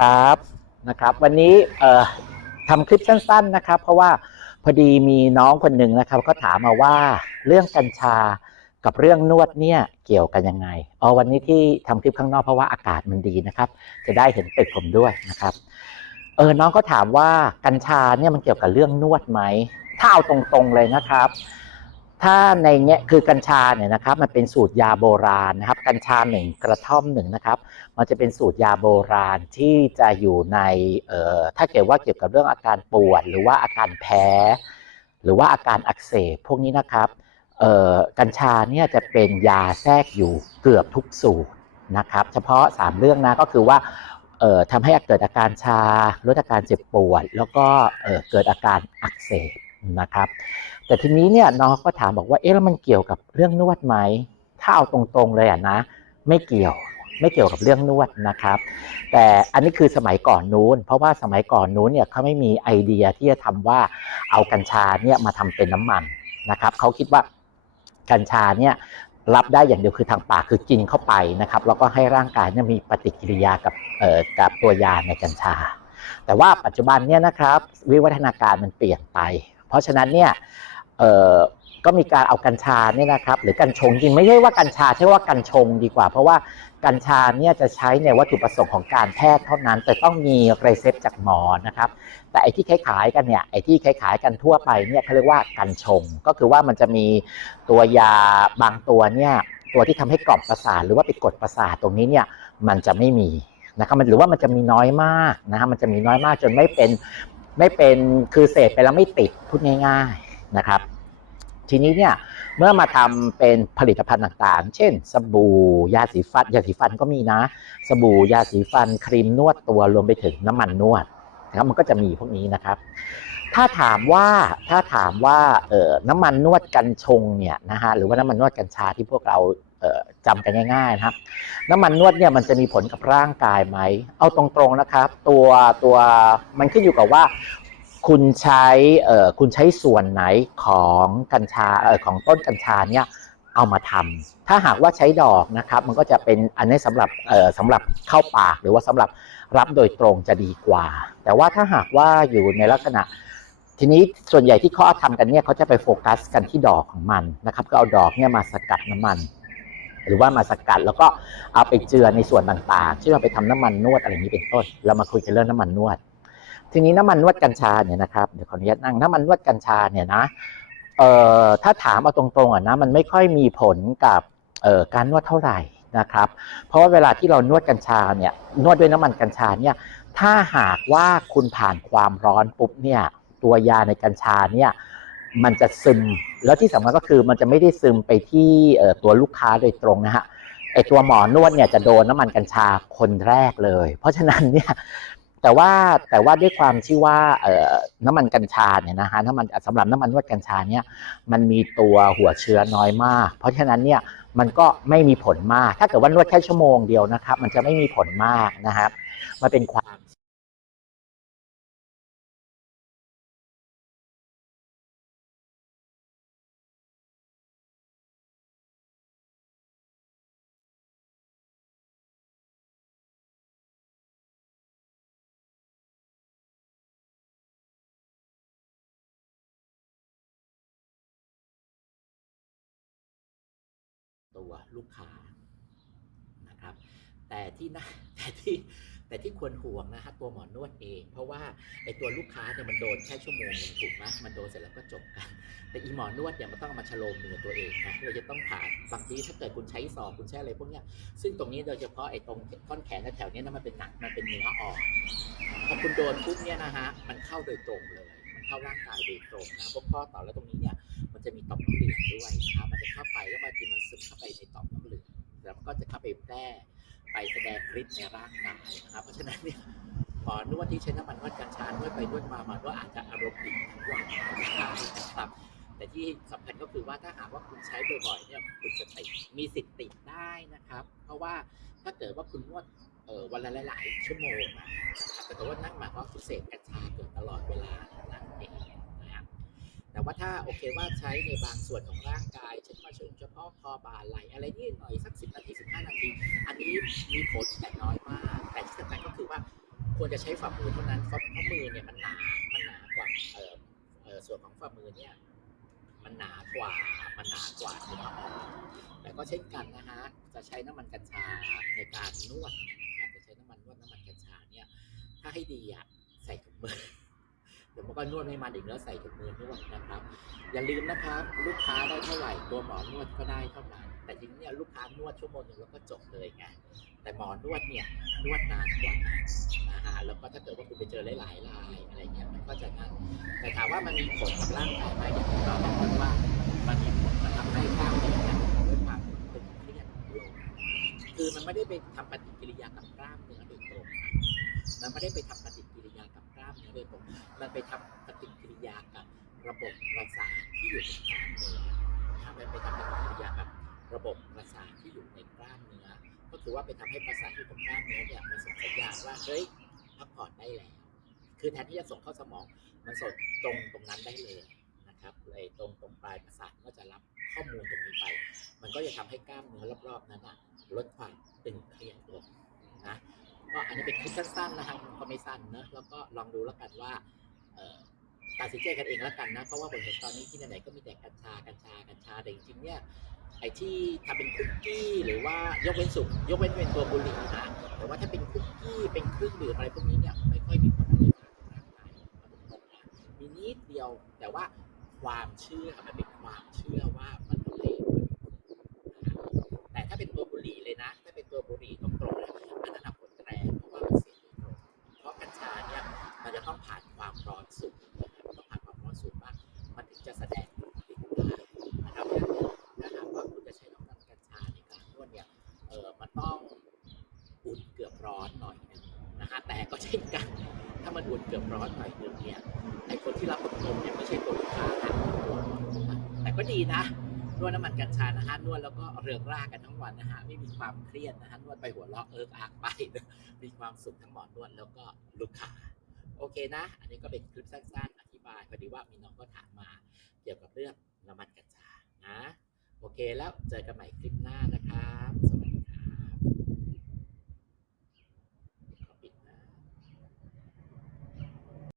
ครับนะครับวันนี้เอ่อทำคลิปสั้น ๆนะครับ เพราะว่าพอดีมีน้องคนหนึ่งนะครับก็ถามมาว่าเรื่องกัญชากับเรื่องนวดเนี่ยเกี่ยวกันยังไงอ๋อวันนี้ที่ทำคลิปข้างนอกเพราะว่าอากาศมันดีนะครับ จะได้เห็นตึกผมด้วยนะครับ เออน้องก็ถามว่ากัญชาเนี่ยมันเกี่ยวกับเรื่องนวดไหมถ้าเอาตรงๆเลยนะครับ ถ้าในเนี้ยคือกัญชาเนี่ยนะครับมันเป็นสูตรยาโบราณนะครับ กัญชาหนึ่งกระท่อมหนึ่งนะครับ มันจะเป็นสูตรยาโบราณที่จะอยู่ในเอ่อถ้าเกิดว่าเกี่ยวกับเรื่องอาการปวด หรือว่าอาการแพ้ หรือว่าอาการอักเสบพวกนี้นะครับเอ่อกัญชาเนี่ยจะเป็นยาแทรกอยู่เกือบทุกสูตรนะครับ เฉพาะ 3 เรื่องนะก็คือว่าเอ่อทำให้เกิดอาการชาลดอาการเจ็บปวด แล้วก็เอ่อเกิดอาการอักเสบนะครับ แต่ทีนี้เนี่ยน้องก็ถามบอกว่าเอ๊ะแล้วมันเกี่ยวกับเรื่องนวดไหมถ้าเอาตรงๆเลยอะนะ ไม่เกี่ยวไม่เกี่ยวกับเรื่องนวดนะครับ แต่อันนี้คือสมัยก่อนนู้น เพราะว่าสมัยก่อนนู้นเนี่ยเขาไม่มีไอเดียที่จะทำว่าเอากัญชาเนี่ยมาทำเป็นน้ำมันนะครับเขาคิดว่ากัญชาเนี่ยรับได้อย่างเดียวคือทางปากคือกินเข้าไปนะครับแล้วก็ให้ร่างกายเนี่ยมีปฏิกิริยากับเอ่อกับตัวยาในกัญชา แต่ว่าปัจจุบันเนี่ยนะครับวิวัฒนาการมันเปลี่ยนไป เพราะฉะนั้นเนี่ย เอ่อก็มีการเอากัญชาเนี่ยนะครับ หรือกัญชงจริงไม่ใช่ว่ากัญชาใช่ว่ากัญชงดีกว่า เพราะว่ากัญชาเนี่ยจะใช้ในวัตถุประสงค์ของการแพทย์เท่านั้น แต่ต้องมีเรเซปจากหมอนะครับ แต่ไอ้ที่คล้ายๆกันเนี่ยไอ้ที่คล้ายๆกันทั่วไปเนี่ยเขาเรียกว่ากัญชง ก็คือว่ามันจะมีตัวยาบางตัวเนี่ยตัวที่ทำให้กล่อมประสาทหรือว่าไปกดประสาทตรงนี้เนี่ยมันจะไม่มีนะครับมันหรือว่ามันจะมีน้อยมากนะฮะมันจะมีน้อยมากจนไม่เป็นไม่เป็นคือเสพไปแล้วไม่ติดพูดง่าย ๆ นะครับ ทีนี้เนี่ยเมื่อมาทำเป็นผลิตภัณฑ์ต่างๆ เช่น สบู่ยาสีฟัน ยาสีฟันก็มีนะ สบู่ยาสีฟันครีมนวดตัวรวมไปถึงน้ำมันนวดนะครับมันก็จะมีพวกนี้นะครับ ถ้าถามว่าถ้าถามว่าเอ่อน้ำมันนวดกัญชงเนี่ยนะฮะหรือว่าน้ำมันนวดกัญชาที่พวกเราเออจำกันง่ายๆนะครับ น้ำมันนวดเนี่ยมันจะมีผลกับร่างกายไหม เอาตรงๆนะครับ ตัวตัวมันขึ้นอยู่กับว่า คุณใช้เอ่อคุณใช้ส่วนไหนของกัญชาเอ่อของต้นกัญชาเนี่ยเอามาทำถ้าหากว่าใช้ดอกนะครับ มันก็จะเป็นอันนี้สำหรับเอ่อสำหรับเข้าปากหรือว่าสำหรับรับโดยตรงจะดีกว่า แต่ว่าถ้าหากว่าอยู่ในลักษณะ ทีนี้ส่วนใหญ่ที่เขาทำกันเนี่ยเขาจะไปโฟกัสกันที่ดอกของมันนะครับก็เอาดอกเนี่ยมาสกัดน้ำมันหรือว่ามาสกัดแล้วก็เอาไปเจือในส่วนต่างๆที่เราไปทำน้ำมันนวดอะไรนี้เป็นต้น เรามาคุยกันเรื่องน้ำมันนวด ทีนี้น้ำมันนวดกัญชาเนี่ยนะครับเดี๋ยวขออนุญาตนั่งน้ำมันนวดกัญชาเนี่ยนะเอ่อถ้าถามเอาตรงๆอะนะมันไม่ค่อยมีผลกับเอ่อการนวดเท่าไหร่นะครับ เพราะว่าเวลาที่เรานวดกัญชาเนี่ยนวดด้วยน้ำมันกัญชาเนี่ยถ้าหากว่าคุณผ่านความร้อนปุ๊บเนี่ยตัวยาในกัญชาเนี่ยมันจะซึมแล้วที่สำคัญก็คือมันจะไม่ได้ซึมไปที่ตัวลูกค้าโดยตรงนะฮะไอตัวหมอนวดเนี่ยจะโดนน้ำมันกัญชาคนแรกเลย เพราะฉะนั้นเนี่ย แต่ว่าแต่ว่าด้วยความที่ว่าเอ่อน้ำมันกัญชาเนี่ยนะฮะน้ำมันสำหรับน้ำมันนวดกัญชาเนี่ยมันมีตัวหัวเชื้อน้อยมาก เพราะฉะนั้นเนี่ยมันก็ไม่มีผลมาก ถ้าเกิดว่านวดแค่ชั่วโมงเดียวนะครับ มันจะไม่มีผลมากนะครับมันเป็นความ ลูกค้านะครับ แต่ที่น่าแต่ที่แต่ที่ควรห่วงนะฮะตัวหมอนวดเอง เพราะว่าไอตัวลูกค้าเนี่ยมันโดนแค่ชั่วโมงหนึงถูกไหมมันโดนเสร็จแล้วก็จบกัน แต่อีหมอนวดเนี่ยมันต้องมาชโลมมือตัวเองนะเราจะต้องผ่านบางทีถ้าเกิดคุณใช้ศอกคุณใช้อะไรพวกเนี้ยซึ่งตรงนี้โดยเฉพาะไอตรงท่อนแขนและแถวเนี้ยนะมันเป็นหนังมันเป็นเนื้ออ่อนพอคุณโดนปุ๊บเนี่ยนะฮะมันเข้าโดยตรงเลย มันเข้าร่างกายโดยตรงนะพวกข้อต่อแล้วตรงนี้เนี่ย จะมีต่อมน้ำเหลืองด้วยนะครับมันจะเข้าไปแล้วบางทีมันซึมเข้าไปในต่อมน้ำเหลืองแล้วมันก็จะเข้าไปแพร่ไปแสดงฤทธิ์ในร่างกายนะครับ เพราะฉะนั้นเนี่ยหมอนวดที่ใช้น้ำมันนวดกัญชานวดไปนวดมาหมอนวดอาจจะอารมณ์ดีทั้งวันก็ได้นะครับ แต่ที่สำคัญก็คือว่าถ้าหากว่าคุณใช้บ่อยๆเนี่ยคุณจะติดมีสิทธิ์ติดได้นะครับ เพราะว่าถ้าเกิดว่าคุณนวดเอ่อวันละหลายๆชั่วโมงนะครับแต่ว่านั่งหมายว่าคุณเสพกัญชาเกิดตลอดเวลานั่นเองนะครับ แต่ ว่าถ้าโอเคว่าใช้ในบางส่วนของร่างกายเช่นมาเฉเฉพาะคอบ่าไหลอะไรนิดหน่อยสักสิบนาทีสิบห้านาที อันนี้มีผลแต่น้อยมาก แต่ที่สำคัญก็คือว่าควรจะใช้ฝ่ามือเท่านั้นเพราะเพรามือเนี่ยมันหนา มันหนากว่าเอ่อเอ่อส่วนของฝ่ามือเนี่ยมันหนากว่า มันหนากว่าเนื้ออ่อนแต่ก็เช่นกันนะฮะ จะใช้น้ำมันกัญชาในการนวดนะครับ จะใช้น้ำมันนวดน้ำมันกัญชาเนี่ย ถ้าให้ดีอะใส่ถุงมือ เดี๋ยวมันก็นวดไม่มันอีกแล้วใส่ถุงมือนวดนะครับ อย่าลืมนะครับ ลูกค้าได้เท่าไหร่ตัวหมอนวดก็ได้เท่านั้นแต่ทีนี้เนี่ยลูกค้านวดชั่วโมงหนึ่งแล้วก็จบเลยไงแต่หมอนวดเนี่ยนวดนานกว่านะฮะแล้วก็ถ้าเกิดว่าคุณไปเจอหลายๆรายอะไรเงี้ยมันก็จะนั่นแต่ถามว่ามันมีผลกับร่างกายไหมอย่างที่เราบอกว่ามันมีผลมันทำให้กล้ามเนื้อเนี่ยความตึงเครียดลงคือมันไม่ได้ไปทำปฏิกิริยากับกล้ามเนื้อโดยตรงมันไม่ได้ไปทำปฏิ นื้โดยตรงมันไปทำปฏิกิริยากับระบบประสาทที่อยู่ในกล้ามเนื้อนะมันไปทำปฏิกิริยากับระบบประสาทที่อยู่ในกล้ามเนื้อ ก็คือว่าไปทำให้ประสาทที่ตรงกล้ามเนื้อเนี่ยมันส่งสัญญาณว่าเฮ้ยพักผ่อนได้แล้ว คือแทนที่จะส่งเข้าสมองมันส่งตรงตรงนั้นได้เลยนะครับไอ้ตรงตรงปลายประสาทก็จะรับข้อมูลตรงนี้ไป มันก็จะทำให้กล้ามเนื้อรอบๆนั้นอะลดความตึงเครียดลงนะ ก็อันนี้เป็นคลิปสั้นๆนะครับก็ไม่สั้นนะแล้วก็ลองดูแล้วกันว่าตัดสินใจกันเองแล้วกันนะ เพราะว่าผมเห็นตอนนี้ที่ไหนๆก็มีแต่กัญชา กัญชา กัญชา แต่จริงๆเนี่ย ไอ้ที่ทำเป็นคุกกี้หรือว่ายกเว้นสุกยกเว้นเป็นตัวบุหรี่นะ แต่ว่าถ้าเป็นคุกกี้ เป็นเครื่องดื่มอะไรพวกนี้เนี่ยไม่ค่อยมีผลอะไรกับร่างกายมีนิดเดียว แต่ว่าความเชื่อมันเป็น จะแสดงผลผลิตได้นะครับถ้าหากว่าคุณจะใช้น้ำมันกัญชาในการนวดเนี่ยเออมันต้องอุ่นเกือบร้อนหน่อยนึงนะฮะแต่ก็เช่นกัน ถ้ามันอุ่นเกือบร้อนหน่อยนึงเนี่ยไอคนที่รับอบรมเนี่ยไม่ใช่ตัวลูกค้านะแต่ก็ดีนะนวดน้ำมันกัญชานะฮะนวดแล้วก็เริงร่ากันทั้งวันนะฮะไม่มีความเครียดนะฮะนวดไปหัวเราะเอิกอักไป มีความสุขทั้งหมอนวดแล้วก็ลูกค้าโอเคนะ อันนี้ก็เป็นคลิปสั้นๆ ว่ามีน้องก็ถามมาเกี่ยวกับเรื่องน้ำมันกัญชานะ โอเคแล้วเจอกันใหม่คลิปหน้านะครับ